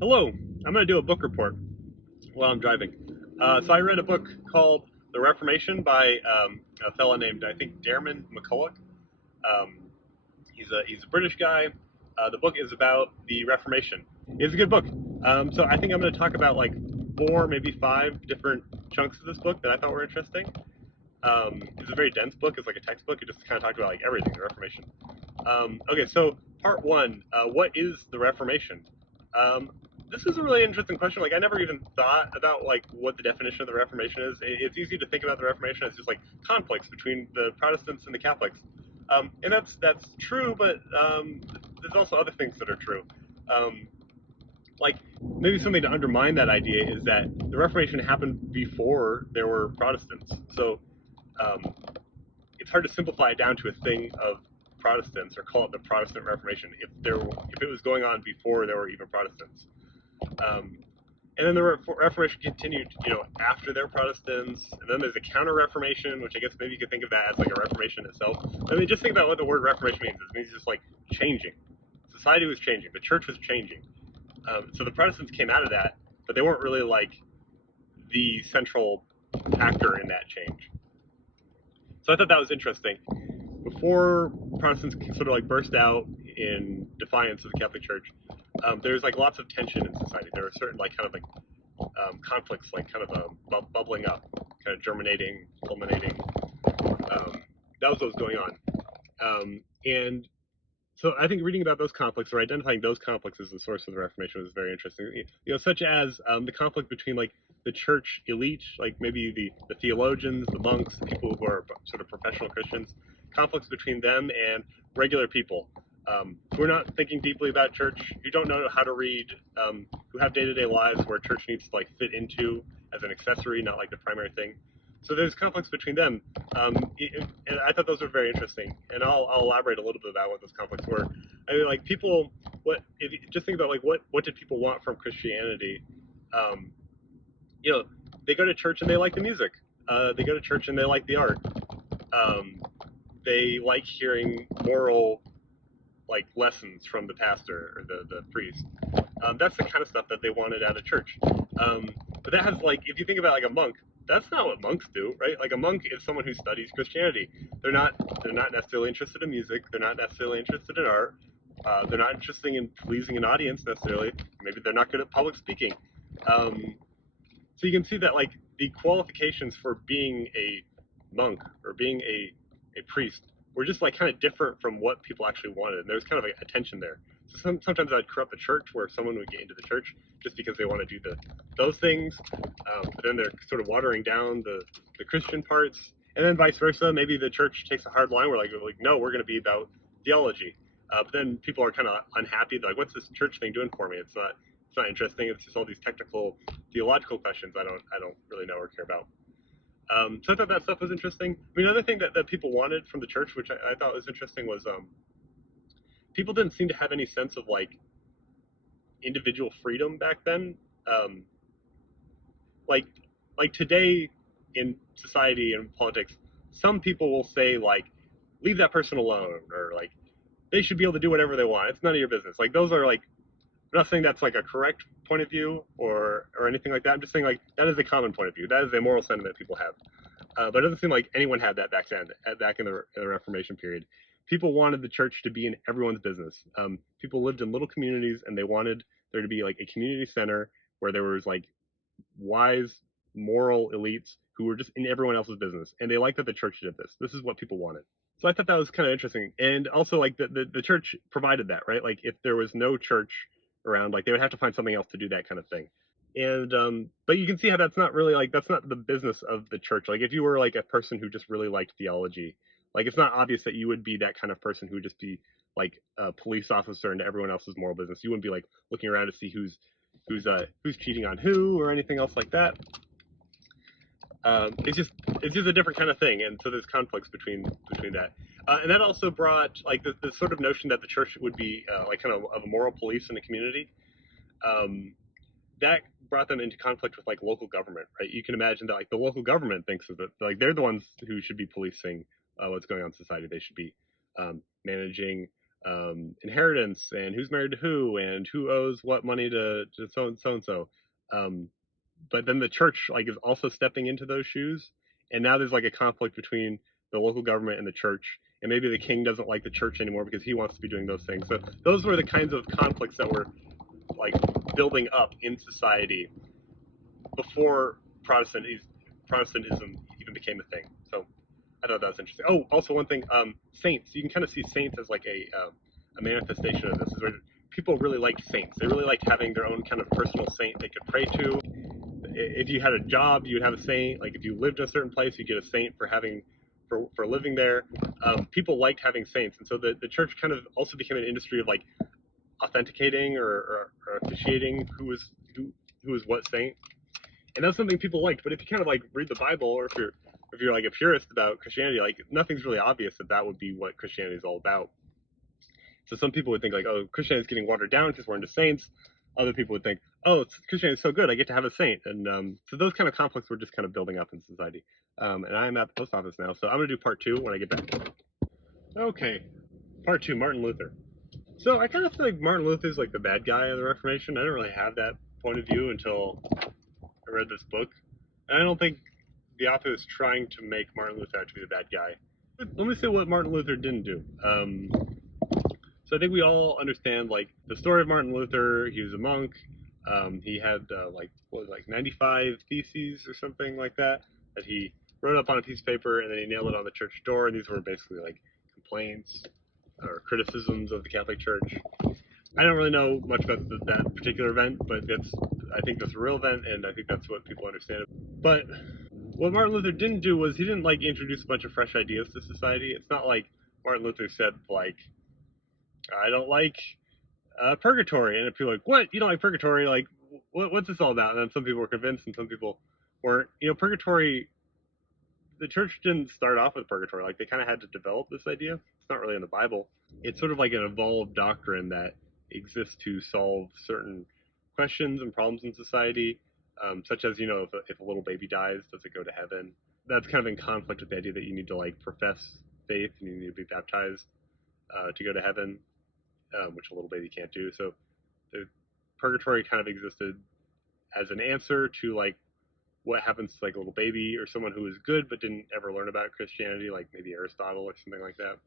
Hello, I'm going to do a book report while I'm driving. So I read a book called The Reformation by a fellow named, I think, Diarmaid MacCulloch. Um, he's a British guy. The book is about the Reformation. It's a good book. So I think I'm going to talk about like four, maybe five different chunks of this book that I thought were interesting. It's a very dense book. It's like a textbook. It just kind of talked about like everything, the Reformation. Okay, so part one, what is the Reformation? Um, this is a really interesting question. Like, I never even thought about like what the definition of the Reformation is. It's easy to think about the Reformation as just like conflicts between the Protestants and the Catholics, and that's true. But there's also other things that are true. Um, like maybe something to undermine that idea is that the Reformation happened before there were Protestants. So um, it's hard to simplify it down to a thing of Protestants or call it the Protestant Reformation if it was going on before there were even Protestants. Um, and then the Reformation continued, after there were Protestants, and then there's a Counter-Reformation, which I guess maybe you could think of that as like a Reformation itself. I mean, just think about what the word Reformation means. It means just like changing. Society was changing. The church was changing. So the Protestants came out of that, but they weren't really like the central actor in that change. So I thought that was interesting. Before Protestants sort of like burst out in defiance of the Catholic Church, there's like lots of tension in society. There are certain like kind of like conflicts, like kind of bubbling up, kind of germinating, culminating. That was what was going on, and so I think reading about those conflicts or identifying those conflicts as the source of the Reformation was very interesting. Such as the conflict between like the church elite, like maybe the theologians, the monks, the people who are sort of professional Christians, conflicts between them and regular people who are not thinking deeply about church, who don't know how to read, who have day-to-day lives where church needs to like fit into as an accessory, not like the primary thing. So there's conflicts between them, and I thought those were very interesting. And I'll elaborate a little bit about what those conflicts were. I mean, like people, what if you just think about like what did people want from Christianity? Um, you know, they go to church and they like the music. They go to church and they like the art. Um, they like hearing moral like lessons from the pastor or the priest. That's the kind of stuff that they wanted out of church. But that has like, if you think about like a monk, that's not what monks do, right? Like a monk is someone who studies Christianity. They're not necessarily interested in music. They're not necessarily interested in art. They're not interested in pleasing an audience necessarily. Maybe they're not good at public speaking. Um, so you can see that like the qualifications for being a monk or being a priest were just like kind of different from what people actually wanted. And there was kind of a tension there. So sometimes I'd corrupt the church where someone would get into the church just because they want to do those things, but then they're sort of watering down the Christian parts, and then vice versa. Maybe the church takes a hard line where like no, we're going to be about theology. But then people are kind of unhappy. They're like, what's this church thing doing for me? It's not interesting. It's just all these technical theological questions I don't really know or care about. So I thought that stuff was interesting. I mean, another thing that people wanted from the church, which I thought was interesting, was people didn't seem to have any sense of like individual freedom back then. Um, like like today in society and politics, some people will say like, leave that person alone, or like they should be able to do whatever they want. It's none of your business. Like those are like, I'm not saying that's like a correct point of view or anything like that. I'm just saying like that is a common point of view. That is a moral sentiment people have. But it doesn't seem like anyone had that back then, back in the Reformation period. People wanted the church to be in everyone's business. People lived in little communities, and they wanted there to be like a community center where there was like wise, moral elites who were just in everyone else's business, and they liked that the church did this. This is what people wanted. So I thought that was kind of interesting, and also like the church provided that, right? Like if there was no church around, like they would have to find something else to do that kind of thing. And but you can see how that's not really like that's not the business of the church. Like if you were like a person who just really liked theology, like it's not obvious that you would be that kind of person who would just be like a police officer into everyone else's moral business. You wouldn't be like looking around to see who's cheating on who or anything else like that. It's just a different kind of thing, and so there's conflicts between that. And that also brought like the sort of notion that the church would be like kind of a moral police in the community. Um, that brought them into conflict with like local government, right? You can imagine that like the local government thinks of it, like they're the ones who should be policing what's going on in society. They should be managing inheritance and who's married to who and who owes what money to so and so. But then the church like is also stepping into those shoes, and now there's like a conflict between the local government and the church, and maybe the king doesn't like the church anymore because he wants to be doing those things. So those were the kinds of conflicts that were like building up in society before Protestantism even became a thing. So I thought that was interesting. Oh, also one thing, saints. You can kind of see saints as like a manifestation of this. Is where people really liked saints. They really liked having their own kind of personal saint they could pray to. If you had a job, you'd have a saint. Like if you lived in a certain place, you get a saint for having for living there. People liked having saints, and so the church kind of also became an industry of like authenticating or officiating who was what saint, and that's something people liked. But if you kind of like read the Bible, or if you're like a purist about Christianity, like nothing's really obvious that would be what Christianity is all about. So some people would think like, oh, Christianity is getting watered down because we're into saints. Other people would think, oh, Christianity is so good, I get to have a saint. And so those kind of conflicts were just kind of building up in society. And I'm at the post office now, so I'm going to do part 2 when I get back. Okay, part 2, Martin Luther. So I kind of feel like Martin Luther's like the bad guy of the Reformation. I didn't really have that point of view until I read this book. And I don't think the author is trying to make Martin Luther out to be the bad guy. Let me say what Martin Luther didn't do. So I think we all understand like the story of Martin Luther. He was a monk. He had like 95 theses or something like that he wrote up on a piece of paper, and then he nailed it on the church door. And these were basically like complaints or criticisms of the Catholic Church. I don't really know much about that particular event, but I think that's a real event, and I think that's what people understand. But what Martin Luther didn't do was he didn't like introduce a bunch of fresh ideas to society. It's not like Martin Luther said like, I don't like purgatory, and people are like, what? You don't like purgatory? Like, what's this all about? And then some people were convinced, and some people weren't. Purgatory. The church didn't start off with purgatory. Like they kind of had to develop this idea. It's not really in the Bible. It's sort of like an evolved doctrine that exists to solve certain questions and problems in society, such as if a little baby dies, does it go to heaven? That's kind of in conflict with the idea that you need to like profess faith and you need to be baptized to go to heaven, which a little baby can't do. So the purgatory kind of existed as an answer to like what happens to like a little baby or someone who is good but didn't ever learn about Christianity, like maybe Aristotle or something like that.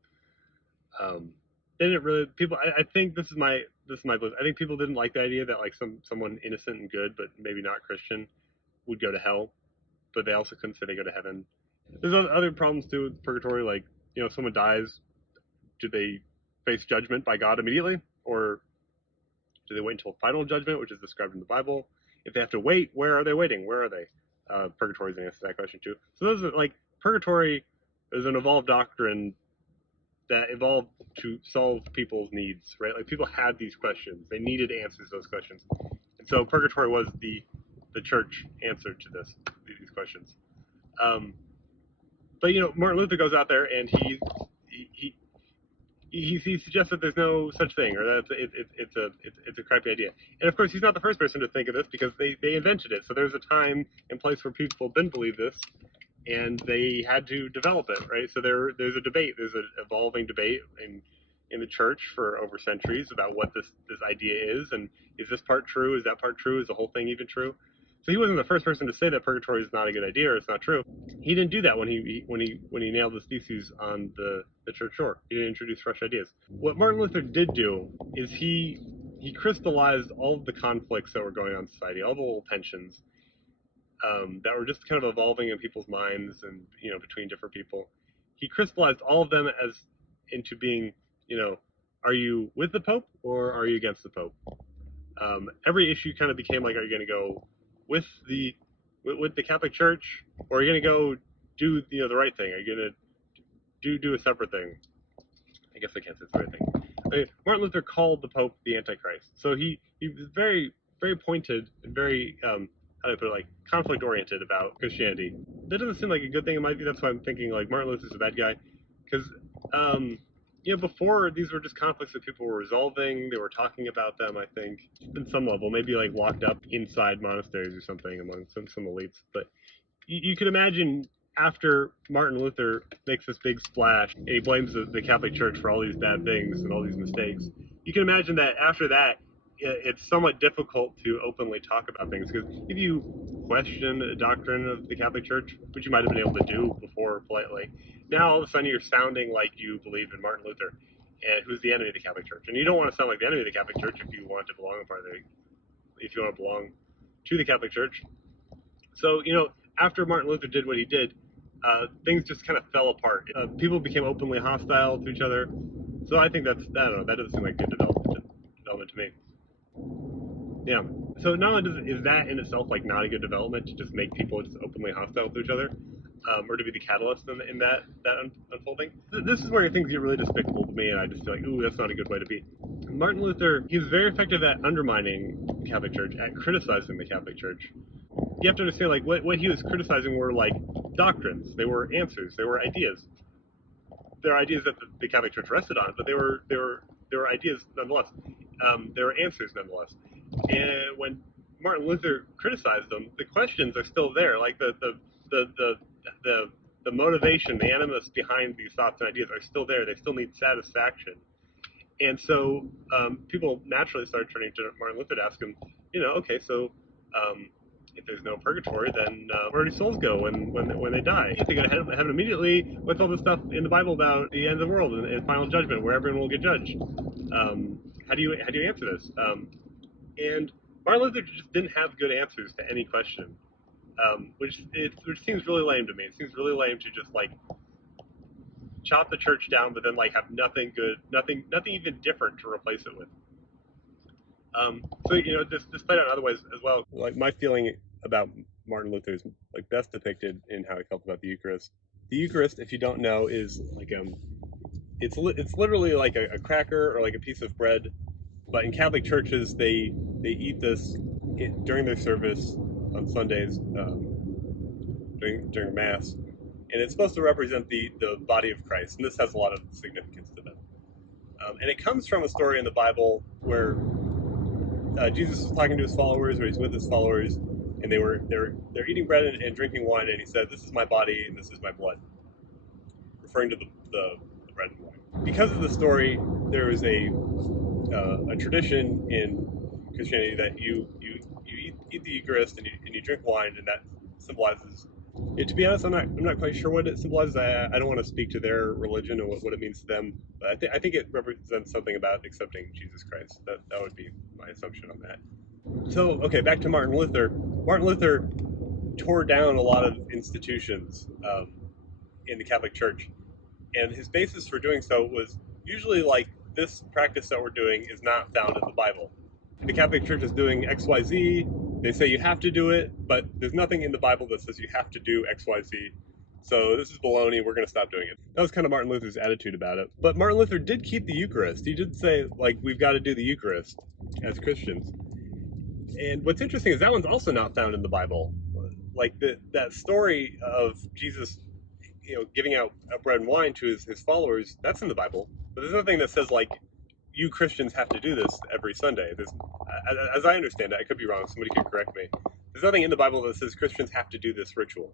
They didn't really people. I think this is my belief. I think people didn't like the idea that like someone innocent and good but maybe not Christian would go to hell, but they also couldn't say they go to heaven. There's other problems too with purgatory, like if someone dies, do they face judgment by God immediately, or do they wait until final judgment, which is described in the Bible? If they have to wait, where are they waiting? Where are they? Purgatory is the answer to that question too. So those are like purgatory is an evolved doctrine that evolved to solve people's needs, right? Like people had these questions, they needed answers to those questions, and so purgatory was the church answer to these questions. But Martin Luther goes out there and he suggests that there's no such thing, or that it's a crappy idea. And of course, he's not the first person to think of this because they invented it. So there's a time and place where people didn't believe this, and they had to develop it, right? So there's a debate. There's an evolving debate in the church for over centuries about what this idea is, and is this part true? Is that part true? Is the whole thing even true? So he wasn't the first person to say that purgatory is not a good idea or it's not true. He didn't do that when he nailed his theses on the church door. He didn't introduce fresh ideas. What Martin Luther did do is he crystallized all of the conflicts that were going on in society, all the little tensions that were just kind of evolving in people's minds and between different people. He crystallized all of them as into being, are you with the Pope or are you against the Pope? Every issue kind of became like, are you going to go with the Catholic Church, or are you going to go do the right thing? Are you going to do a separate thing? I guess I can't say it's the right thing. Martin Luther called the Pope the Antichrist, so he was very very pointed and very how do I put it, like conflict oriented about Christianity. That doesn't seem like a good thing in my view. That's why I'm thinking like Martin Luther's a bad guy, because before these were just conflicts that people were resolving. They were talking about them, I think, in some level, maybe like locked up inside monasteries or something among some elites. But you could imagine after Martin Luther makes this big splash and he blames the Catholic Church for all these bad things and all these mistakes, you can imagine that after that, it's somewhat difficult to openly talk about things, because if you question a doctrine of the Catholic Church, which you might have been able to do before politely, now all of a sudden you're sounding like you believe in Martin Luther, and who's the enemy of the Catholic Church. And you don't want to sound like the enemy of the Catholic Church if you want to belong to the Catholic Church. So, after Martin Luther did what he did, things just kind of fell apart. People became openly hostile to each other. So I think I don't know, that doesn't seem like good development to me. Yeah. So not only is that in itself like not a good development, to just make people just openly hostile to each other, or to be the catalyst in that unfolding. This is where things get really despicable to me, and I just feel like, ooh, that's not a good way to be. Martin Luther, he was very effective at undermining the Catholic Church, at criticizing the Catholic Church. You have to understand, like, what he was criticizing were like doctrines. They were answers. They were ideas. They're ideas that the Catholic Church rested on, but they were ideas nonetheless. They were answers nonetheless. And when Martin Luther criticized them, the questions are still there. Like the motivation, the animus behind these thoughts and ideas are still there. They still need satisfaction. And so people naturally started turning to Martin Luther to ask him, okay, so if there's no purgatory, then where do souls go when they die? They go to heaven immediately with all the stuff in the Bible about the end of the world and final judgment, where everyone will get judged. How do you answer this? And Martin Luther just didn't have good answers to any question, which seems really lame to me. It seems really lame to just like chop the church down, but then like have nothing good, nothing even different to replace it with. So this played out in other ways as well. Like my feeling about Martin Luther is like best depicted in how he felt about the Eucharist. The Eucharist, if you don't know, is like it's literally like a cracker or like a piece of bread, but in Catholic churches they eat this during their service on Sundays, during Mass, and it's supposed to represent the body of Christ, and this has a lot of significance to them. And it comes from a story in the Bible where Jesus was talking to his followers, or he's with his followers, and they're eating bread and drinking wine, and he said, "This is my body and this is my blood," referring to the bread and wine. Because of the story, there is a tradition in Christianity that you eat the Eucharist and you drink wine, and that symbolizes. To be honest, I'm not quite sure what it symbolizes. I don't want to speak to their religion or what it means to them, but I think it represents something about accepting Jesus Christ. That would be my assumption on that. So, okay, back to Martin Luther. Martin Luther tore down a lot of institutions in the Catholic Church, and his basis for doing so was usually like, this practice that we're doing is not found in the Bible. The Catholic Church is doing XYZ. They say you have to do it, but there's nothing in the Bible that says you have to do XYZ. So this is baloney. We're going to stop doing it. That was kind of Martin Luther's attitude about it. But Martin Luther did keep the Eucharist. He did say, like, we've got to do the Eucharist as Christians. And what's interesting is that one's also not found in the Bible. Like that story of Jesus, giving out bread and wine to his followers, that's in the Bible. But there's nothing that says, like, you Christians have to do this every Sunday. As I understand it, I could be wrong, somebody can correct me. There's nothing in the Bible that says Christians have to do this ritual.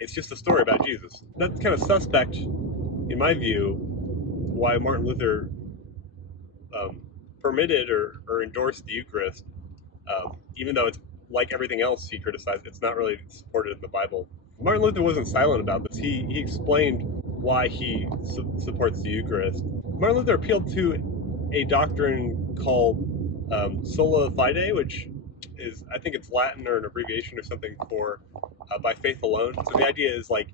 It's just a story about Jesus. That's kind of suspect, in my view, why Martin Luther permitted or endorsed the Eucharist, even though it's like everything else he criticized, it's not really supported in the Bible. Martin Luther wasn't silent about this. He explained why he supports the Eucharist. Martin Luther appealed to a doctrine called sola fide, which is, I think it's Latin or an abbreviation or something for by faith alone. So the idea is, like,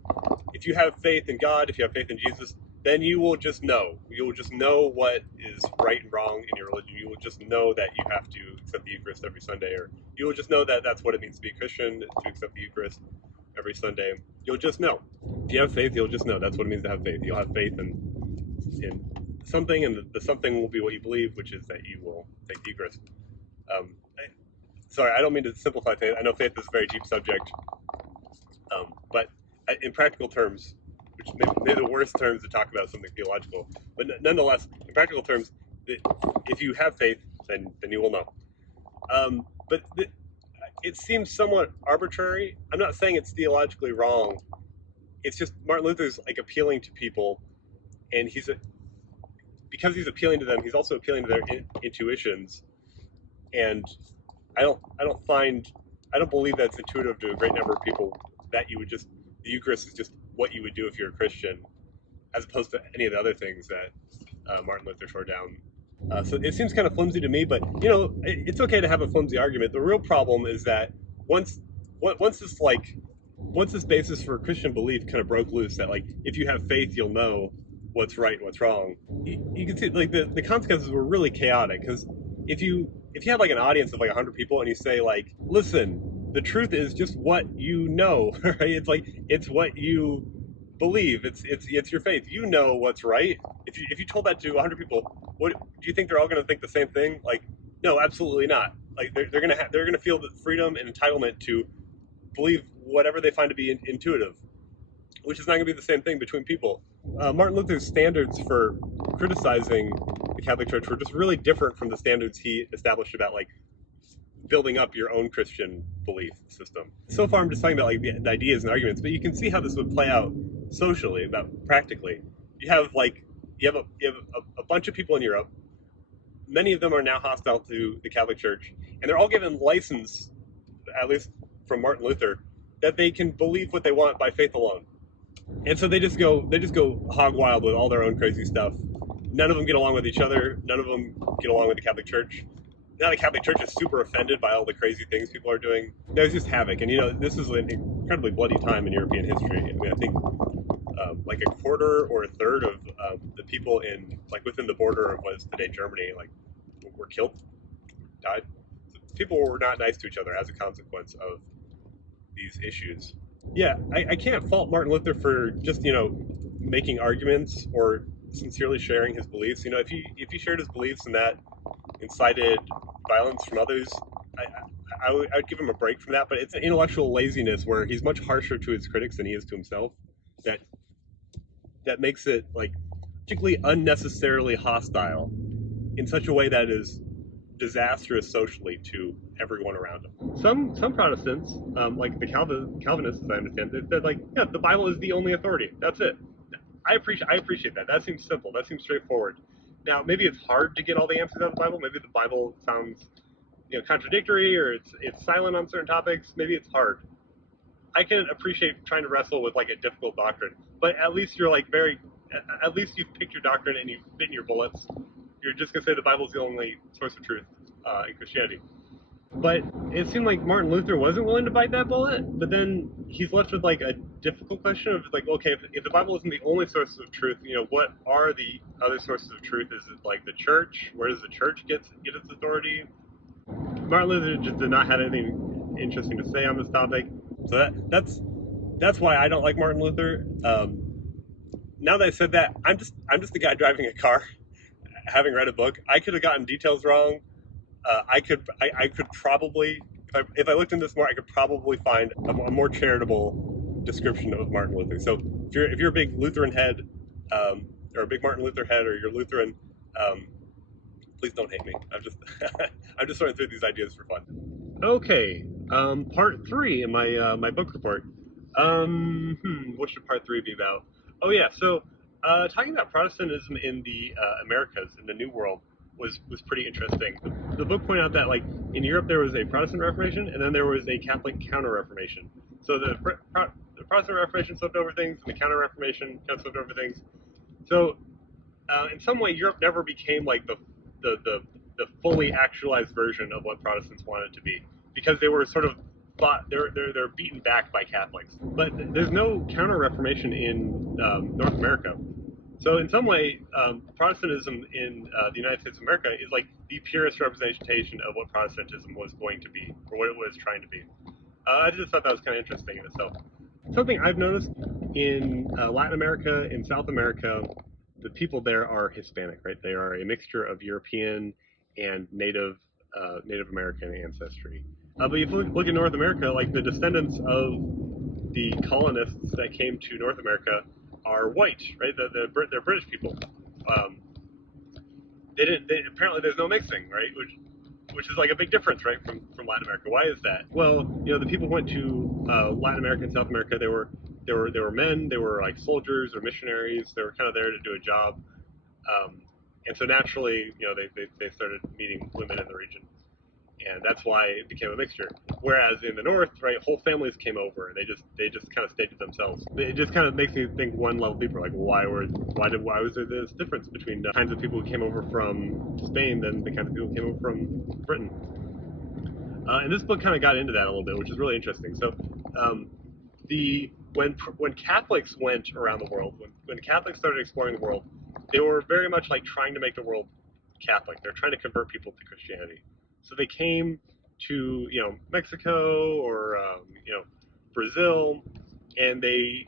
if you have faith in God, if you have faith in Jesus, then you will just know. You will just know what is right and wrong in your religion. You will just know that you have to accept the Eucharist every Sunday, or you will just know that that's what it means to be a Christian, to accept the Eucharist every Sunday. You'll just know. If you have faith, you'll just know. That's what it means to have faith. You'll have faith in something, and the something will be what you believe, which is that you will take the Eucharist. Sorry, I don't mean to simplify faith. I know faith is a very deep subject, but in practical terms, which may be the worst terms to talk about something theological, but nonetheless, in practical terms, if you have faith, then you will know. But it seems somewhat arbitrary. I'm not saying it's theologically wrong. It's just Martin Luther's like appealing to people, and because he's appealing to them, he's also appealing to their intuitions. And I don't believe that's intuitive to a great number of people that you would just the Eucharist is just what you would do if you're a Christian, as opposed to any of the other things that Martin Luther tore down. So it seems kind of flimsy to me, but it's okay to have a flimsy argument. The real problem is that once once this like once this basis for Christian belief kind of broke loose, that like if you have faith, you'll know what's right and what's wrong. You can see like the consequences were really chaotic, because if you have like an audience of like 100 people and you say like, listen, the truth is just what you know, right? It's like it's what you believe. It's your faith. You know what's right. If you told that to 100 people, what do you think they're all going to think the same thing? Like, no, absolutely not. Like they're gonna feel the freedom and entitlement to believe whatever they find to be intuitive, which is not going to be the same thing between people. Martin Luther's standards for criticizing the Catholic Church were just really different from the standards he established about like building up your own Christian belief system. So far, I'm just talking about like the ideas and arguments, but you can see how this would play out socially, about practically. You have a bunch of people in Europe. Many of them are now hostile to the Catholic Church, and they're all given license, at least from Martin Luther, that they can believe what they want by faith alone. And so they just go hog wild with all their own crazy stuff. None of them get along with each other. None of them get along with the Catholic Church. Now the Catholic Church is super offended by all the crazy things people are doing. There's just havoc, and this is an incredibly bloody time in European history. I mean, I think like a quarter or a third of the people in like within the border of what is today Germany like were killed, died. So people were not nice to each other as a consequence of these issues. Yeah, I can't fault Martin Luther for just making arguments or sincerely sharing his beliefs. If he shared his beliefs and that incited violence from others, I would give him a break from that. But it's an intellectual laziness where he's much harsher to his critics than he is to himself. That makes it like particularly unnecessarily hostile in such a way that is disastrous socially to everyone around him. Some Protestants, like the Calvinists, as I understand, they said like, yeah, the Bible is the only authority. That's it. I appreciate that. That seems simple. That seems straightforward. Now, maybe it's hard to get all the answers out of the Bible. Maybe the Bible sounds contradictory, or it's silent on certain topics. Maybe it's hard. I can appreciate trying to wrestle with like a difficult doctrine, but at least you're like at least you've picked your doctrine and you've bitten your bullets. You're just gonna say the Bible is the only source of truth in Christianity. But it seemed like Martin Luther wasn't willing to bite that bullet, but then he's left with like a difficult question of like, okay, if the Bible isn't the only source of truth, what are the other sources of truth? Is it like the church? Where does the church get its authority? Martin Luther just did not have anything interesting to say on this topic. So that's why I don't like Martin Luther. Now that I said that, I'm just the guy driving a car, having read a book. I could have gotten details wrong. I could probably, if I looked into this more, I could probably find a more charitable description of Martin Luther. So if you're a big Lutheran head, or a big Martin Luther head, or you're Lutheran, please don't hate me. I'm just throwing through these ideas for fun. Okay, part 3 in my book report. What should part 3 be about? Oh yeah, so talking about Protestantism in the Americas, in the New World, was pretty interesting. The book pointed out that like in Europe there was a Protestant Reformation, and then there was a Catholic Counter-Reformation. So the Protestant Reformation swept over things, and the Counter-Reformation kind of swept over things. So in some way, Europe never became like the fully actualized version of what Protestants wanted to be, because they were sort of they're beaten back by Catholics. But there's no Counter-Reformation in North America. So in some way, Protestantism in the United States of America is like the purest representation of what Protestantism was going to be, or what it was trying to be. I just thought that was kind of interesting in itself. Something I've noticed in Latin America, in South America, the people there are Hispanic, right? They are a mixture of European and Native American ancestry. But if you look at North America, like the descendants of the colonists that came to North America are white, right? They're British people. Apparently there's no mixing, right? which is like a big difference, right, from Latin America. Why is that? Well, the people who went to Latin America and South America, they were men, they were like soldiers or missionaries. They were kind of there to do a job, and so naturally, they started meeting women in the region, and that's why it became a mixture. Whereas in the north, right, whole families came over and they just kind of stayed to themselves. It just kind of makes me think one level deeper, like why was there this difference between the kinds of people who came over from Spain than the kinds of people who came over from Britain? And this book kind of got into that a little bit, which is really interesting. So, the when Catholics went around the world, when Catholics started exploring the world, they were very much like trying to make the world Catholic. They're trying to convert people to Christianity. So they came to Mexico or Brazil, and they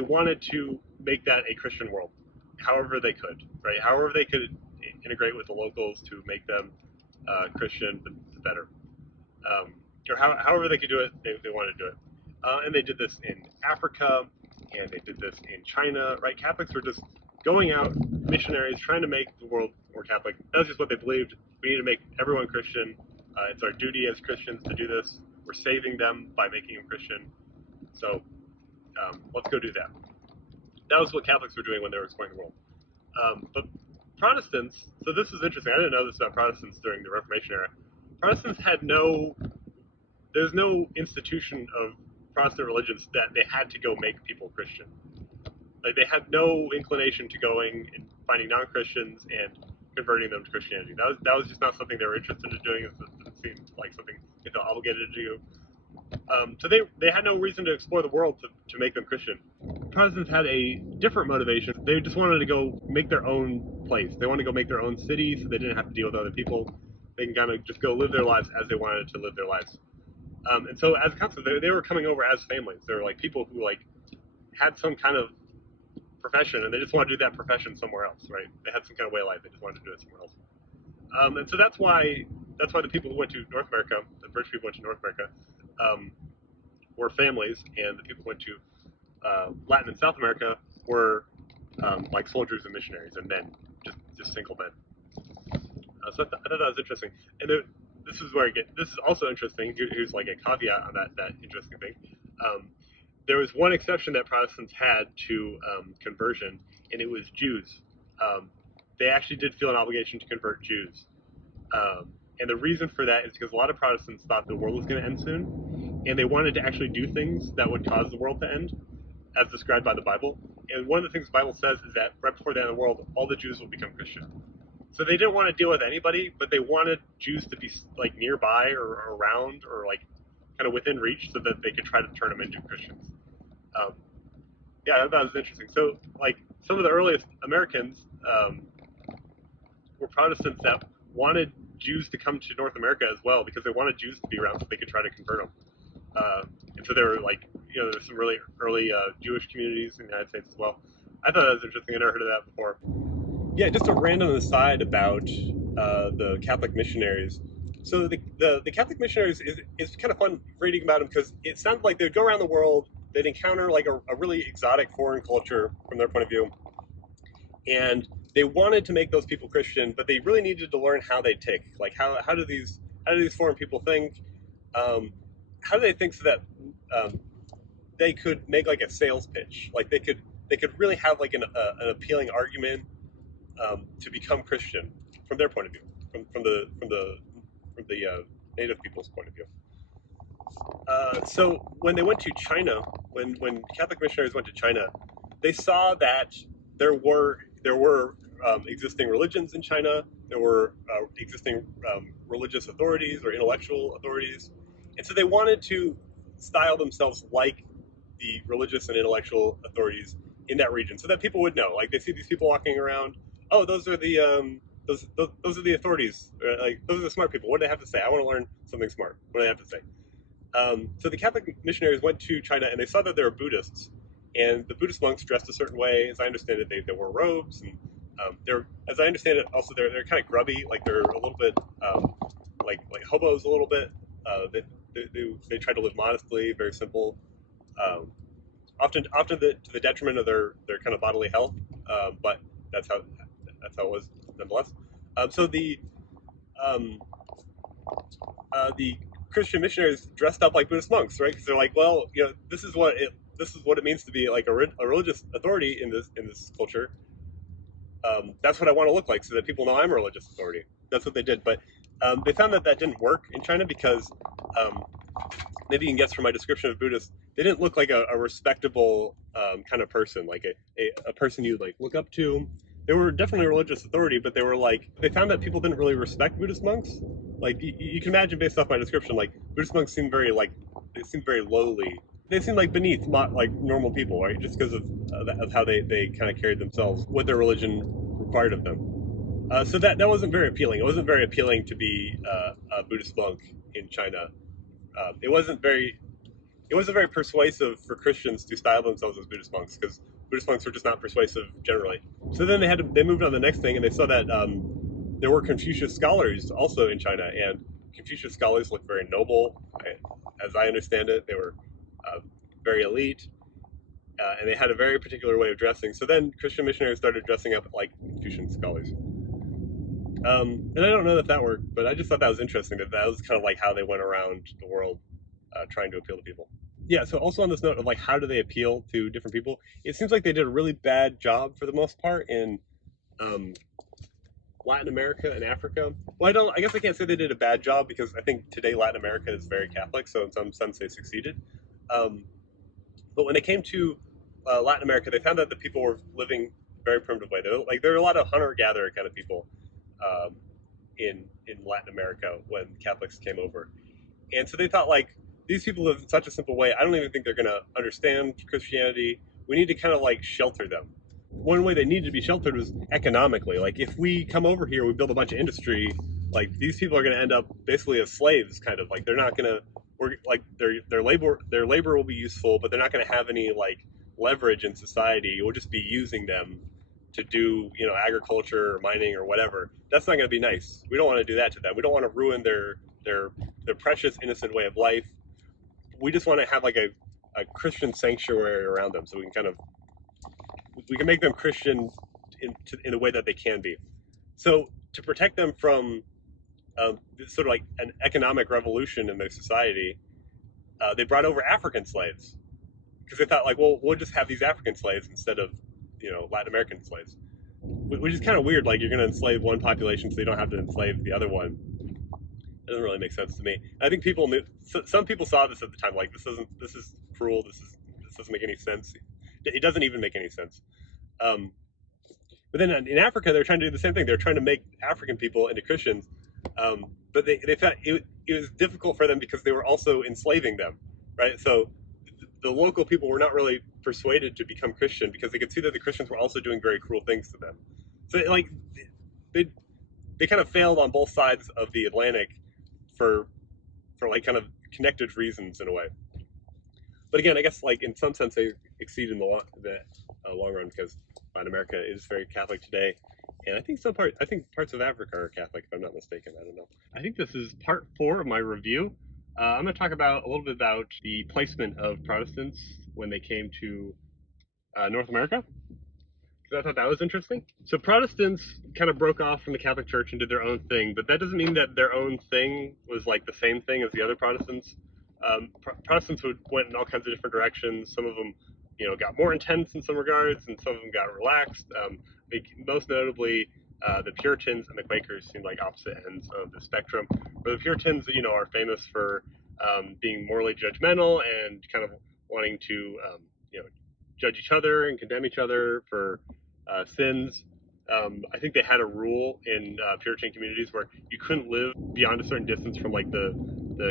wanted to make that a Christian world, however they could, right? However they could integrate with the locals to make them Christian, the better. Or however they could do it, they wanted to do it. And they did this in Africa, and they did this in China, right? Catholics were just going out, missionaries, trying to make the world more Catholic. That was just what they believed. We need to make everyone Christian. It's our duty as Christians to do this. We're saving them by making them Christian. So let's go do that. That was what Catholics were doing when they were exploring the world. But Protestants, so this was interesting. I didn't know this about Protestants during the Reformation era. Protestants there's no institution of Protestant religions that they had to go make people Christian. Like they had no inclination to going and finding non-Christians and converting them to Christianity. That was just not something they were interested in doing. It didn't seem like something they felt obligated to do. So they had no reason to explore the world to make them Christian. Protestants had a different motivation. They just wanted to go make their own place. They wanted to go make their own city, so they didn't have to deal with other people. They can kind of just go live their lives as they wanted to live their lives. And so as a consequence, they were coming over as families. They were like people who like had some kind of profession, and they just wanted to do that profession somewhere else, right? They had some kind of way of life. They just wanted to do it somewhere else. And so that's why the people who went to North America, the British people who went to North America, were families, and the people who went to Latin and South America were like soldiers and missionaries and men, just single men. So I thought that was interesting. And this is where this is also interesting. Here's like a caveat on that interesting thing. There was one exception that Protestants had to conversion, and it was Jews. They actually did feel an obligation to convert Jews. And the reason for that is because a lot of Protestants thought the world was going to end soon, and they wanted to actually do things that would cause the world to end, as described by the Bible. And one of the things the Bible says is that right before the end of the world, all the Jews will become Christian. So they didn't want to deal with anybody, but they wanted Jews to be like nearby or around or like kind of within reach so that they could try to turn them into Christians. Yeah, that was interesting. So like some of the earliest Americans were Protestants that wanted Jews to come to North America as well because they wanted Jews to be around so they could try to convert them. And so there were like, there's some really early Jewish communities in the United States as well. I thought that was interesting. I never heard of that before. Yeah, just a random aside about the Catholic missionaries. So the Catholic missionaries is kind of fun reading about them because it sounds like they'd go around the world, they'd encounter like a really exotic foreign culture from their point of view, and they wanted to make those people Christian, but they really needed to learn how they tick. Like how do these foreign people think? How do they think so that they could make like a sales pitch? Like they could really have like an appealing argument to become Christian from their point of view, from the native people's point of view. So when they went to China, when Catholic missionaries went to China, they saw that there were existing religions in China. There were existing religious authorities or intellectual authorities, and so they wanted to style themselves like the religious and intellectual authorities in that region, so that people would know. Like they see these people walking around. Oh, those are the those are the authorities. Like those are the smart people. What do they have to say? I want to learn something smart. What do they have to say? So the Catholic missionaries went to China and they saw that there were Buddhists, and the Buddhist monks dressed a certain way. As I understand it, they wore robes, and they're, as I understand it, also they're kind of grubby, like they're a little bit like hobos a little bit. They try to live modestly, very simple, often to the detriment of their kind of bodily health, but that's how it was nonetheless. So the the Christian missionaries dressed up like Buddhist monks, right? Because they're like, well, this is what it means to be like a religious authority in this culture. That's what I want to look like, so that people know I'm a religious authority. That's what they did, but they found that didn't work in China because um, maybe you can guess from my description of Buddhists, they didn't look like a respectable kind of person, like a person you like look up to. They were definitely a religious authority, but they found that people didn't really respect Buddhist monks. Like you can imagine based off my description, like Buddhist monks seem they seem very lowly. They seem like beneath, not like normal people, right? Just because of how they kind of carried themselves, what their religion required of them. So that wasn't very appealing. It wasn't very appealing to be a Buddhist monk in China. It wasn't very persuasive for Christians to style themselves as Buddhist monks because Buddhist monks were just not persuasive generally. So then they moved on to the next thing, and they saw that there were Confucius scholars also in China, and Confucius scholars looked very noble. As I understand it, they were very elite, and they had a very particular way of dressing. So then Christian missionaries started dressing up like Confucian scholars. And I don't know if that worked, but I just thought that was interesting. That was kind of like how they went around the world trying to appeal to people. Yeah. So also on this note of like how do they appeal to different people, it seems like they did a really bad job for the most part in um, Latin America and Africa. Well, I guess I can't say they did a bad job because I think today Latin America is very Catholic, so in some sense they succeeded. Um, but when they came to Latin America, they found that the people were living a very primitive way. There were a lot of hunter gatherer kind of people um, in Latin America when Catholics came over. And so they thought, like, these people live in such a simple way. I don't even think they're going to understand Christianity. We need to kind of like shelter them. One way they needed to be sheltered was economically. Like, if we come over here, we build a bunch of industry. Like, these people are going to end up basically as slaves, kind of. Like, they're not going to work. Like, their labor will be useful, but they're not going to have any like leverage in society. We'll just be using them to do agriculture or mining or whatever. That's not going to be nice. We don't want to do that to them. We don't want to ruin their precious innocent way of life. We just want to have like a Christian sanctuary around them, so we can make them Christian in the way that they can be. So to protect them from sort of like an economic revolution in their society, they brought over African slaves because they thought like, well, we'll just have these African slaves instead of Latin American slaves, which is kind of weird. Like you're going to enslave one population so you don't have to enslave the other one. It doesn't really make sense to me. I think people knew. Some people saw this at the time. Like this is cruel. This doesn't make any sense. It doesn't even make any sense. Um, but then in Africa, they're trying to do the same thing. They're trying to make African people into Christians, but they found it was difficult for them because they were also enslaving them, right? So the local people were not really persuaded to become Christian because they could see that the Christians were also doing very cruel things to them. So like they they kind of failed on both sides of the Atlantic for like kind of connected reasons in a way. But again, I guess like in some sense they exceed in the long run because Latin America is very Catholic today, and I think parts of Africa are Catholic if I'm not mistaken. I don't know. I think this is part 4 of my review. I'm going to talk about a little bit about the placement of Protestants when they came to North America. I thought that was interesting. So Protestants kind of broke off from the Catholic Church and did their own thing, but that doesn't mean that their own thing was like the same thing as the other Protestants. Protestants went in all kinds of different directions. Some of them, got more intense in some regards, and some of them got relaxed. Most notably, the Puritans and the Quakers seemed like opposite ends of the spectrum. Where the Puritans, are famous for being morally judgmental and kind of wanting to, judge each other and condemn each other for sins. I think they had a rule in Puritan communities where you couldn't live beyond a certain distance from like the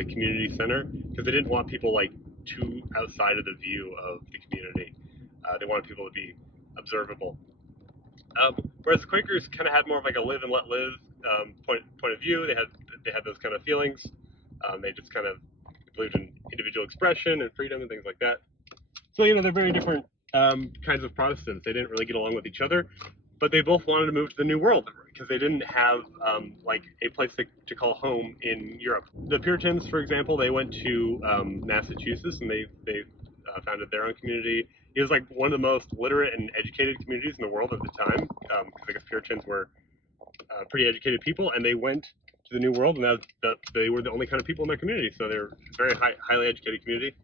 community center because they didn't want people like too outside of the view of the community. They wanted people to be observable. Whereas the Quakers kind of had more of like a live and let live point of view. They had those kind of feelings. They just kind of believed in individual expression and freedom and things like that. So they're very different kinds of Protestants. They didn't really get along with each other, but they both wanted to move to the New World because they didn't have like a place to call home in Europe. The Puritans, for example, they went to Massachusetts and they founded their own community. It was like one of the most literate and educated communities in the world at the time because I guess Puritans were pretty educated people, and they went to the New World, and that they were the only kind of people in that community. So they're a very highly educated community.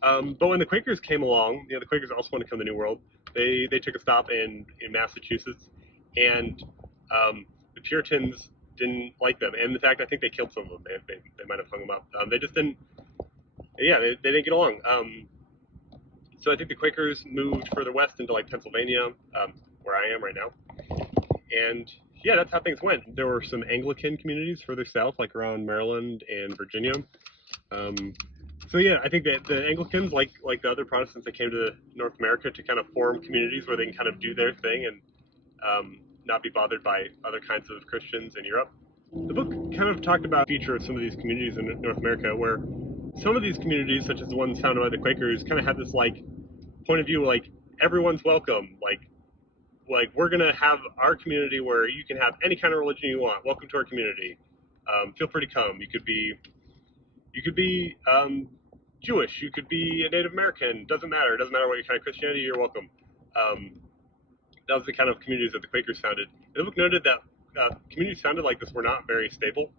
But when the Quakers came along, the Quakers also wanted to come to the New World. They took a stop in Massachusetts, and the Puritans didn't like them. And in fact, I think they killed some of them. They might have hung them up. They just didn't. Yeah, they didn't get along. So I think the Quakers moved further west into like Pennsylvania, where I am right now. And yeah, that's how things went. There were some Anglican communities further south, like around Maryland and Virginia. So yeah, I think that the Anglicans, like the other Protestants that came to North America, to kind of form communities where they can kind of do their thing and not be bothered by other kinds of Christians in Europe. The book kind of talked about the future of some of these communities in North America, where some of these communities, such as the ones founded by the Quakers, kind of had this like point of view, like everyone's welcome, like we're gonna have our community where you can have any kind of religion you want. Welcome to our community. Feel free to come. You could be Jewish. You could be a Native American. Doesn't matter. It doesn't matter what your kind of Christianity. You're welcome. That was the kind of communities that the Quakers founded. The book noted that communities founded like this were not very stable.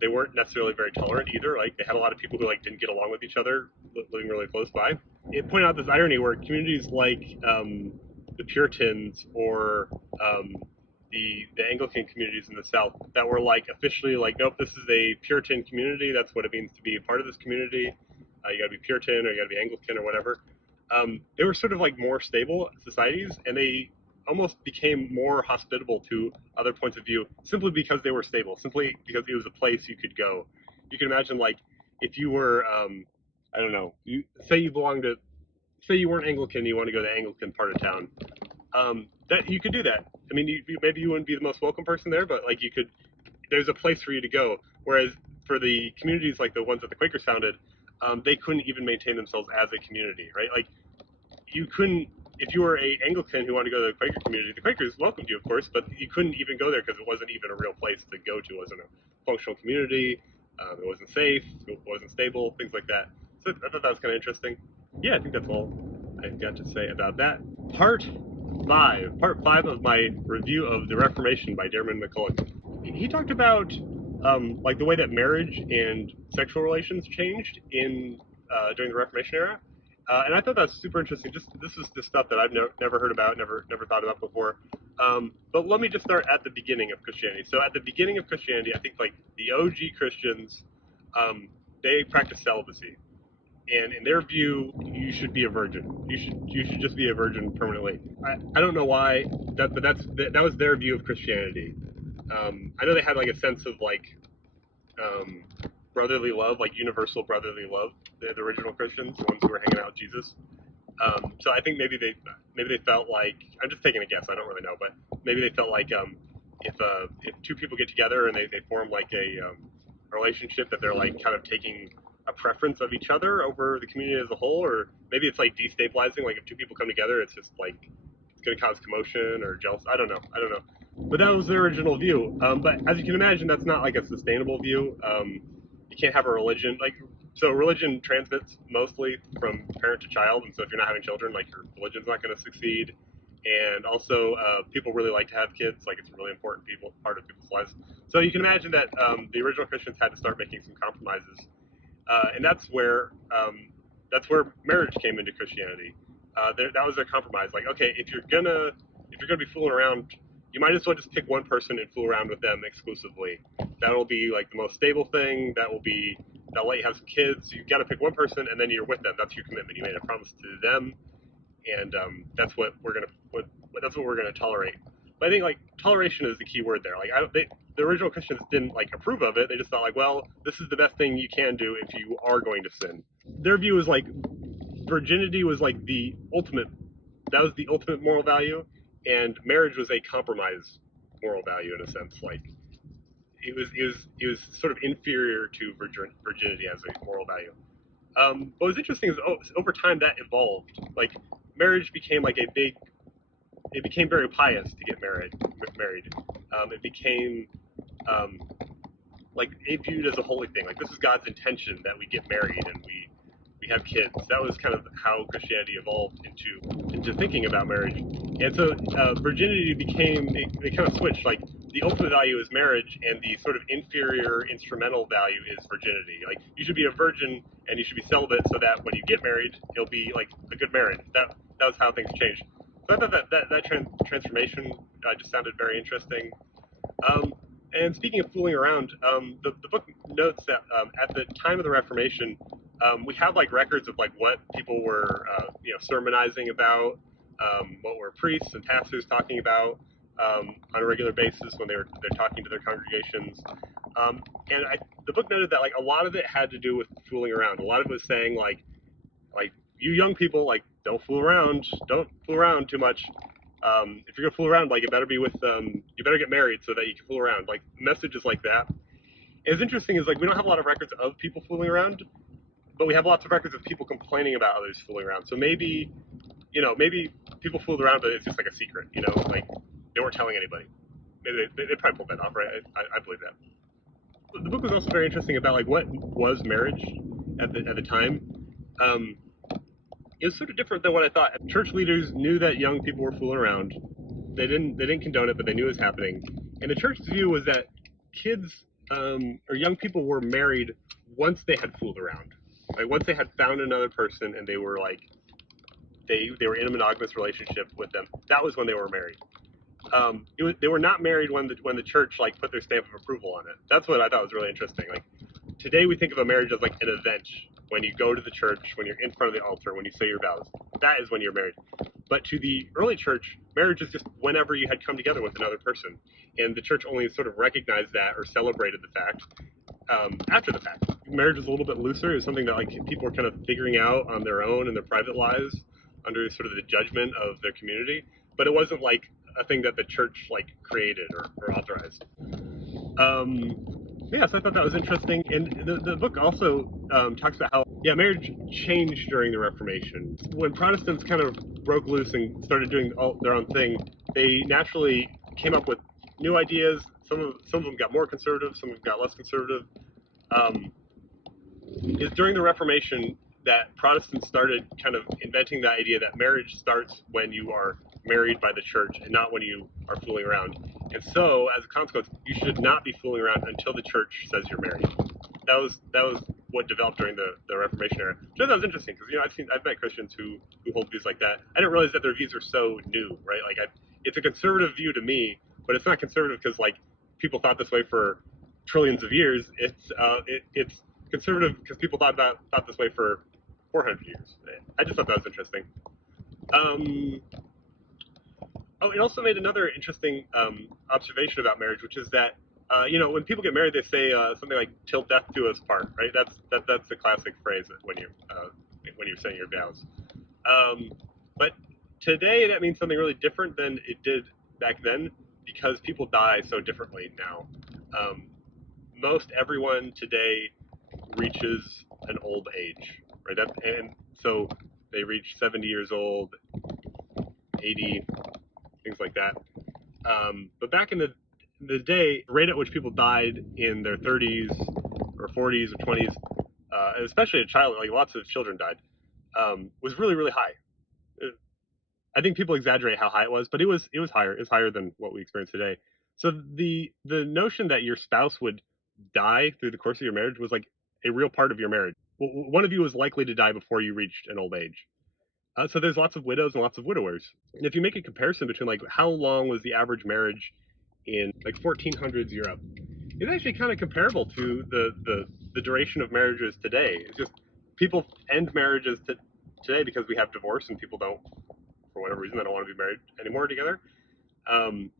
They weren't necessarily very tolerant either. Like they had a lot of people who like didn't get along with each other, living really close by. It pointed out this irony where communities like the Puritans or the Anglican communities in the South that were like officially like, nope, this is a Puritan community. That's what it means to be a part of this community. You got to be Puritan or you got to be Anglican or whatever. They were sort of like more stable societies, and they almost became more hospitable to other points of view simply because they were stable, simply because it was a place you could go. You can imagine like if you were, I don't know, say you weren't Anglican, you want to go to the Anglican part of town. That you could do that. I mean, maybe you wouldn't be the most welcome person there, but like you could. There's a place for you to go. Whereas for the communities like the ones that the Quakers founded, they couldn't even maintain themselves as a community, right? Like you couldn't. If you were a Anglican who wanted to go to the Quaker community, the Quakers welcomed you, of course, but you couldn't even go there because it wasn't even a real place to go to. It wasn't a functional community. It wasn't safe. It wasn't stable. Things like that. So I thought that was kind of interesting. Yeah, I think that's all I've got to say about that. Part 5 of my review of The Reformation by Diarmaid MacCulloch. He talked about like the way that marriage and sexual relations changed during the Reformation era. And I thought that was super interesting. This is the stuff that I've never heard about, never thought about before. But let me just start at the beginning of Christianity. So at the beginning of Christianity, I think like the OG Christians, they practiced celibacy, and in their view, you should be a virgin. You should just be a virgin permanently. I don't know why, but that was their view of Christianity. I know they had like a sense of like brotherly love, like universal brotherly love. The original Christians, the ones who were hanging out with Jesus. So I think maybe they felt like, I'm just taking a guess, I don't really know, but maybe they felt like if two people get together and they form like a relationship, that they're like kind of taking a preference of each other over the community as a whole, or maybe it's like destabilizing. Like if two people come together, it's just like it's going to cause commotion or jealousy. I don't know. But that was their original view. But as you can imagine, that's not like a sustainable view. You can't have a religion so religion transmits mostly from parent to child, and so if you're not having children, like your religion's not going to succeed. And also, people really like to have kids; like it's a really important part of people's lives. So you can imagine that the original Christians had to start making some compromises, and that's where marriage came into Christianity. That was their compromise. Like, okay, if you're gonna be fooling around, you might as well just pick one person and fool around with them exclusively. That'll be like the most stable thing. That'll let you have some kids. You got to pick one person, and then you're with them. That's your commitment. You made a promise to them, and that's what we're gonna tolerate. But I think like toleration is the key word there. Like the original Christians didn't like approve of it. They just thought like, well, this is the best thing you can do if you are going to sin. Their view was like virginity was like the ultimate. That was the ultimate moral value, and marriage was a compromise moral value in a sense. Like it was sort of inferior to virginity as a moral value. What was interesting is over time that evolved. Like marriage became like it became very pious to get married. It became like it viewed as a holy thing. Like this is God's intention that we get married and we have kids. That was kind of how Christianity evolved into thinking about marriage. And so virginity became, they kind of switched. Like the ultimate value is marriage, and the sort of inferior instrumental value is virginity. Like, you should be a virgin and you should be celibate so that when you get married, it'll be like a good marriage. That was how things changed. So I thought that transformation just sounded very interesting. And speaking of fooling around, the book notes that at the time of the Reformation, we have like records of like what people were sermonizing about, what were priests and pastors talking about on a regular basis when they're talking to their congregations. And the book noted that like a lot of it had to do with fooling around. A lot of it was saying like you young people, like, don't fool around too much. If you're gonna fool around, like, it better be with you better get married so that you can fool around. Like, messages like that. It's interesting is like we don't have a lot of records of people fooling around, but we have lots of records of people complaining about others fooling around. So maybe people fooled around, but it's just like a secret, like they weren't telling anybody. Maybe they probably pulled that off, right? I believe that. The book was also very interesting about like what was marriage at the time. It was sort of different than what I thought. Church leaders knew that young people were fooling around. They didn't condone it, but they knew it was happening. And the church's view was that kids or young people were married once they had fooled around. Like once they had found another person and they were like they were in a monogamous relationship with them. That was when they were married. They were not married when the church like put their stamp of approval on it. That's what I thought was really interesting. Like today we think of a marriage as like an event. When you go to the church, when you're in front of the altar, when you say your vows, that is when you're married. But to the early church, marriage is just whenever you had come together with another person. And the church only sort of recognized that or celebrated the fact after the fact. Marriage is a little bit looser. It's something that like people were kind of figuring out on their own in their private lives under sort of the judgment of their community. But it wasn't like a thing that the church like created or authorized. Yeah, so I thought that was interesting. And the book also talks about how, marriage changed during the Reformation. When Protestants kind of broke loose and started doing their own thing, they naturally came up with new ideas. Some of them got more conservative, some of them got less conservative. It's during the Reformation that Protestants started kind of inventing the idea that marriage starts when you are married by the church and not when you are fooling around. And so, as a consequence, you should not be fooling around until the church says you're married. That was what developed during the Reformation era. So that was interesting because I've met Christians who hold views like that. I didn't realize that their views are so new, right? Like it's a conservative view to me, but it's not conservative because like people thought this way for trillions of years. It's conservative because people thought this way for 400 years. I just thought that was interesting. It also made another interesting observation about marriage, which is that when people get married, they say something like "till death do us part," right? That's the classic phrase when you're saying your vows. But today that means something really different than it did back then because people die so differently now. Most everyone today reaches an old age, right? And so they reach 70 years old, 80, things like that. But back in the day, the rate at which people died in their 30s or 40s or 20s, especially a child, like lots of children died, was really, really high. I think people exaggerate how high it was, but it was higher. It's higher than what we experience today. So the notion that your spouse would die through the course of your marriage was like a real part of your marriage. Well, one of you was likely to die before you reached an old age. So there's lots of widows and lots of widowers. And if you make a comparison between like how long was the average marriage in like 1400s Europe, it's actually kind of comparable to the duration of marriages today. It's just people end marriages today because we have divorce and people don't, for whatever reason, they don't want to be married anymore together. And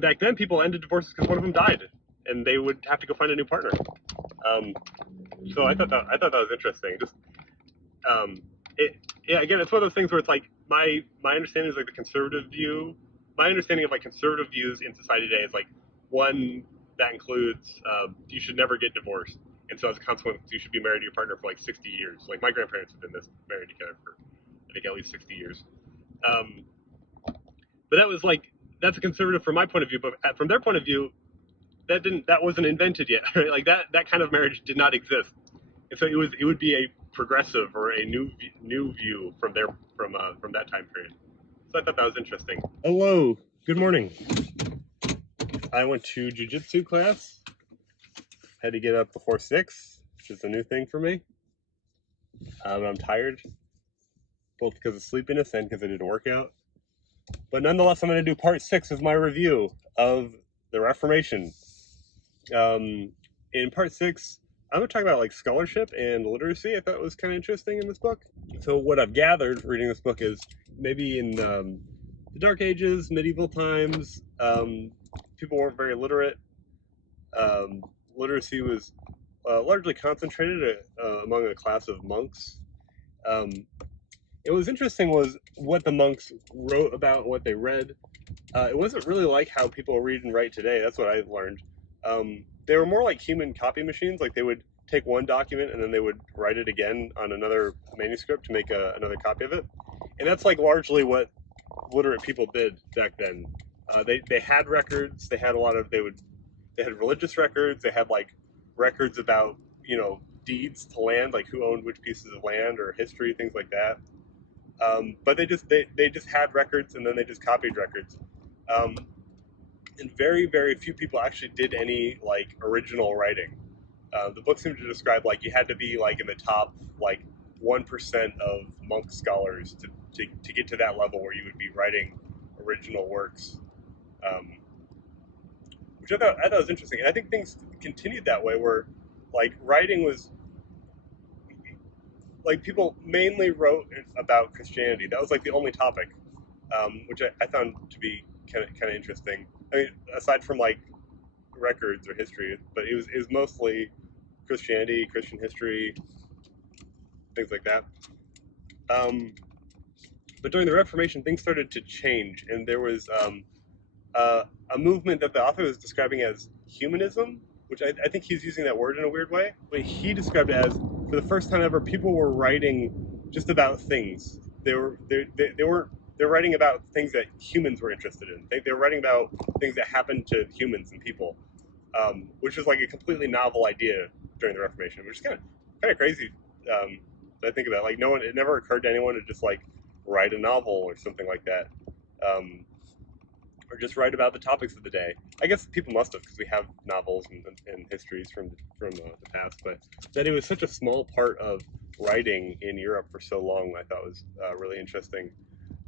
back then, people ended divorces because one of them died, and they would have to go find a new partner. So I thought that was interesting. Just again, it's one of those things where it's like my understanding is like the conservative view. My understanding of like conservative views in society today is like one that includes you should never get divorced, and so as a consequence, you should be married to your partner for like 60 years. Like my grandparents have been married together for I think at least 60 years. But that's a conservative from my point of view, but from their point of view, that wasn't invented yet, right? Like that kind of marriage did not exist, and so it would be a progressive or a new view from that time period. So I thought that was interesting. Hello, good morning. I went to jiu-jitsu class. Had to get up before 6, which is a new thing for me. I'm tired, both because of sleepiness and because I did a workout. But nonetheless, I'm going to do part 6 of my review of the Reformation. In part 6, I'm going to talk about like scholarship and literacy. I thought was kind of interesting in this book. So what I've gathered reading this book is maybe in the Dark Ages, medieval times, people weren't very literate. Literacy was largely concentrated among a class of monks. It was interesting was what the monks wrote about, what they read. It wasn't really like how people read and write today. That's what I learned. They were more like human copy machines. Like they would take one document and then they would write it again on another manuscript to make another copy of it. And that's like largely what literate people did back then. They had records. They had a lot of they had religious records. They had like records about deeds to land, like who owned which pieces of land or history, things like that. But they just had records and then they just copied records. And very, very few people actually did any like original writing. The book seemed to describe like you had to be like in the top like 1% of monk scholars to get to that level where you would be writing original works, which I thought was interesting. And I think things continued that way where like writing was like people mainly wrote about Christianity. That was like the only topic, which I found to be kind of interesting. I mean, aside from like records or history, but it was mostly Christianity, Christian history, things like that. But during the Reformation, things started to change, and there was a movement that the author was describing as humanism, which I think he's using that word in a weird way. But he described it as, for the first time ever, people were writing just about things. They were writing about things that humans were interested in. They were writing about things that happened to humans and people, which was like a completely novel idea during the Reformation, which is kind of crazy. I think about like it never occurred to anyone to just like write a novel or something like that, or just write about the topics of the day. I guess people must have because we have novels and histories from the past, but that it was such a small part of writing in Europe for so long, I thought was really interesting.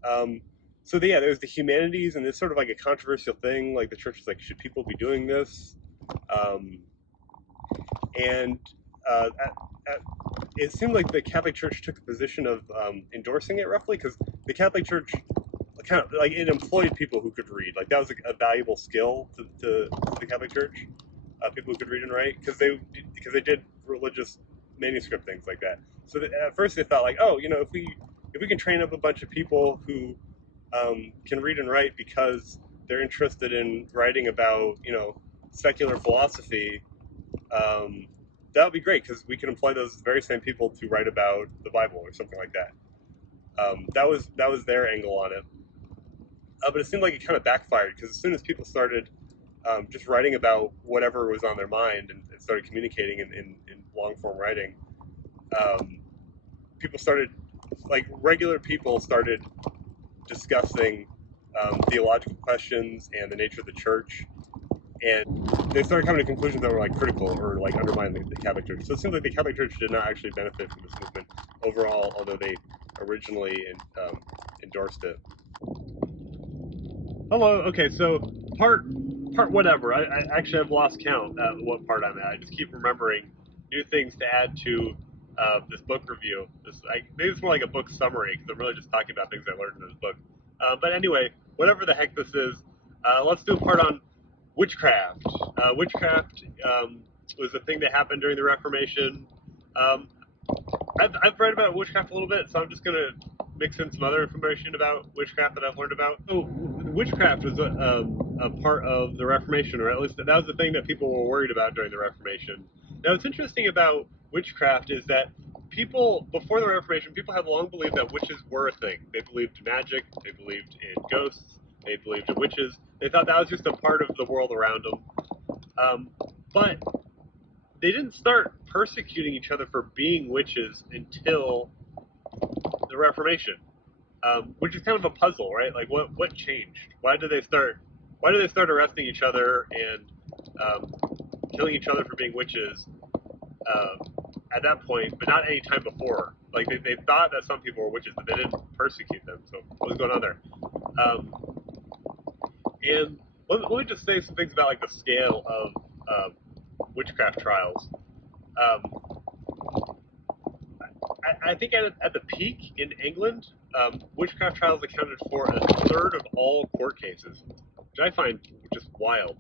There's the humanities, and it's sort of like a controversial thing. Like the church is like, should people be doing this? And it seemed like the Catholic Church took a position of endorsing it roughly, because the Catholic Church kind of like it employed people who could read. Like that was a valuable skill to the Catholic Church, people who could read and write, because they did religious manuscript things like that. So at first they thought like, oh, if we can train up a bunch of people who can read and write because they're interested in writing about secular philosophy, that would be great because we can employ those very same people to write about the Bible or something like that. That was their angle on it. But it seemed like it kind of backfired because as soon as people started just writing about whatever was on their mind and started communicating in long form writing, people started, like regular people started discussing theological questions and the nature of the church, and they started coming to conclusions that were like critical or like undermining the Catholic Church. So it seems like the Catholic Church did not actually benefit from this movement overall, although they originally endorsed it. Hello. Okay, so part whatever. I actually have lost count at what part I'm at. I just keep remembering new things to add to this book review. Maybe it's more like a book summary because I'm really just talking about things I learned in this book. But anyway, whatever the heck this is, let's do a part on witchcraft. Witchcraft was a thing that happened during the Reformation. I've read about witchcraft a little bit, so I'm just going to mix in some other information about witchcraft that I've learned about. So, witchcraft was a part of the Reformation, or at least that was the thing that people were worried about during the Reformation. Now, what's interesting about witchcraft is that people, before the Reformation, people had long believed that witches were a thing. They believed in magic, they believed in ghosts, they believed in witches. They thought that was just a part of the world around them. But they didn't start persecuting each other for being witches until the Reformation, which is kind of a puzzle, right? Like, what changed? Why did they start why do they start arresting each other and killing each other for being witches at that point, but not any time before? Like they thought that some people were witches, but they didn't persecute them. So what was going on there? And let me just say some things about like the scale of witchcraft trials. I think at the peak in England, witchcraft trials accounted for a third of all court cases, which I find just wild.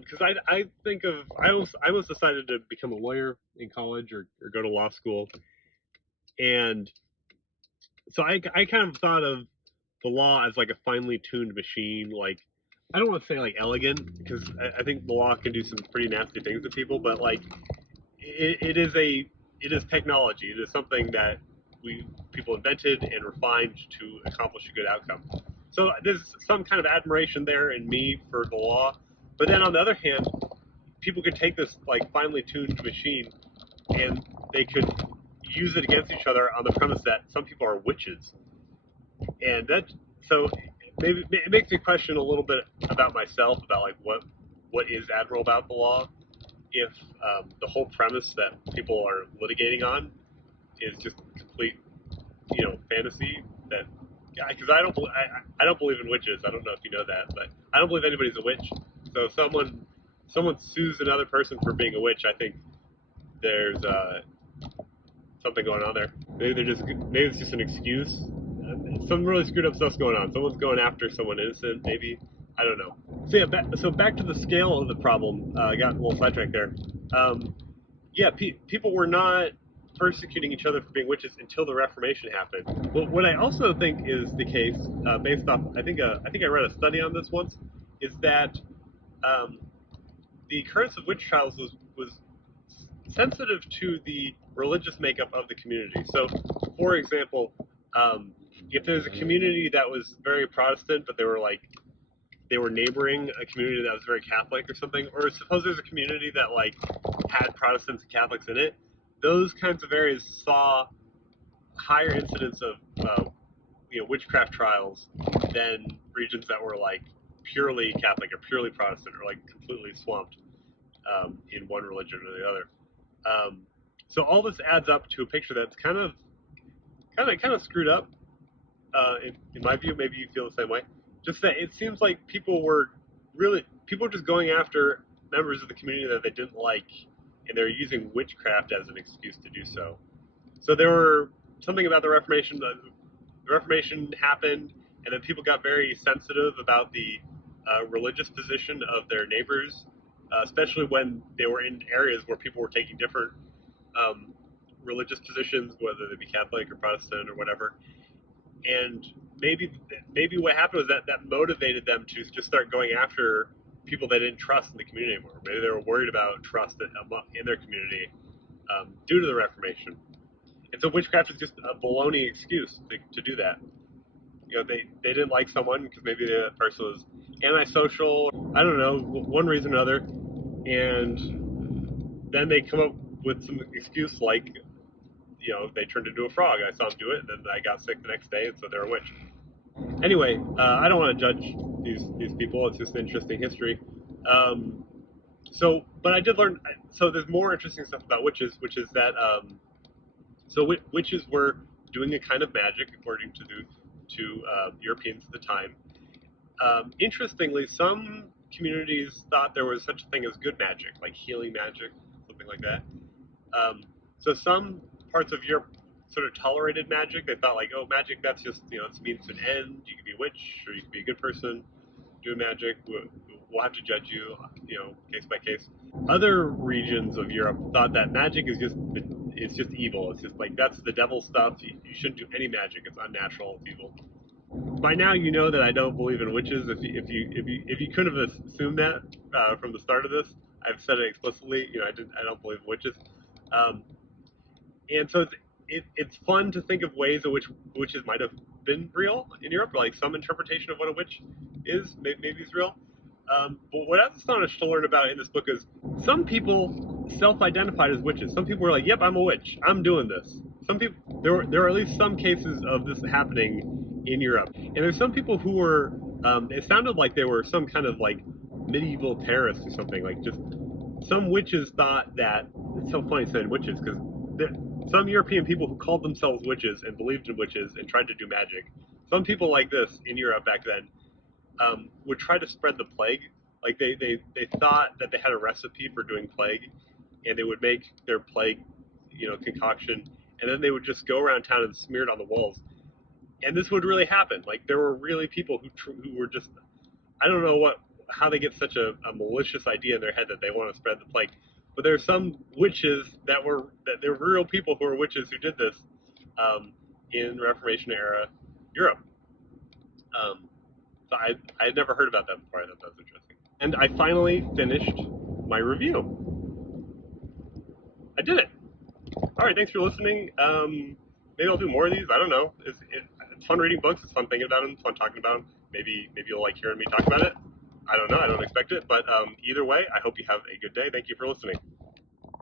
Because I think of I almost decided to become a lawyer in college or go to law school, and so I kind of thought of the law as like a finely tuned machine. Like I don't want to say like elegant, because I think the law can do some pretty nasty things to people, but like it is technology. It is something that people invented and refined to accomplish a good outcome. So there's some kind of admiration there in me for the law, but then on the other hand, people could take this like finely tuned machine and they could use it against each other on the premise that some people are witches, and that so maybe it makes me question a little bit about myself, about like what is admirable about the law, if the whole premise that people are litigating on is just complete, fantasy. That because I don't believe in witches. I don't know if you know that, but I don't believe anybody's a witch. So if someone sues another person for being a witch, I think there's something going on there. Maybe it's just an excuse. Some really screwed up stuff's going on. Someone's going after someone innocent, maybe. I don't know. So yeah, back to the scale of the problem. I got a little sidetracked there. People were not persecuting each other for being witches until the Reformation happened. But what I also think is the case, based off, I think I read a study on this once, is that the occurrence of witch trials was sensitive to the religious makeup of the community. So, for example, if there's a community that was very Protestant, but they were neighboring a community that was very Catholic or something, or suppose there's a community that like had Protestants and Catholics in it, those kinds of areas saw higher incidence of witchcraft trials than regions that were like purely Catholic or purely Protestant or like completely swamped in one religion or the other. So all this adds up to a picture that's kind of screwed up. In my view, maybe you feel the same way. Just that it seems like people were just going after members of the community that they didn't like, and they're using witchcraft as an excuse to do so. So there were something about the Reformation. The Reformation happened, and then people got very sensitive about the religious position of their neighbors, especially when they were in areas where people were taking different religious positions, whether they be Catholic or Protestant or whatever. And maybe what happened was that motivated them to just start going after people they didn't trust in the community anymore. Maybe they were worried about trust in their community due to the Reformation. And so witchcraft is just a baloney excuse to do that. They didn't like someone because maybe the person was antisocial, I don't know, one reason or another, and then they come up with some excuse like, they turned into a frog. I saw them do it, and then I got sick the next day, and so they're a witch. Anyway, I don't want to judge these people. It's just interesting history. But I did learn. So there's more interesting stuff about witches, which is that witches were doing a kind of magic according to Europeans at the time. Interestingly, some communities thought there was such a thing as good magic, like healing magic, something like that. So some parts of Europe sort of tolerated magic. They thought like, oh, magic, that's just, it's a means to an end. You can be a witch or you can be a good person doing magic. We'll have to judge you, case by case. Other regions of Europe thought that magic is just evil. It's just like, that's the devil stuff. You shouldn't do any magic. It's unnatural. It's evil. By now, you know that I don't believe in witches. If you could have assumed that from the start of this, I've said it explicitly. I don't believe in witches. And so it's fun to think of ways in which witches might have been real in Europe, or like some interpretation of what a witch is, maybe is real. But what I was astonished to learn about in this book is some people self-identified as witches. Some people were like, "Yep, I'm a witch. I'm doing this." Some people, there are at least some cases of this happening in Europe, and there's some people who were It sounded like they were some kind of like medieval terrorists or something. Like just some witches thought that. It's so funny saying witches because some European people who called themselves witches and believed in witches and tried to do magic. Some people like this in Europe back then would try to spread the plague. Like they thought that they had a recipe for doing plague, and they would make their plague, concoction, and then they would just go around town and smear it on the walls. And this would really happen. Like there were really people who were just, I don't know how they get such a malicious idea in their head that they want to spread the plague. But there are some witches that they're real people who are witches who did this in Reformation era Europe. Um, so I had never heard about that before. I thought that was interesting. And I finally finished my review. I did it. All right, thanks for listening. Maybe I'll do more of these. I don't know. It's fun reading books. It's fun thinking about them. It's fun talking about them. Maybe you'll like hearing me talk about it. I don't know. I don't expect it. But either way, I hope you have a good day. Thank you for listening.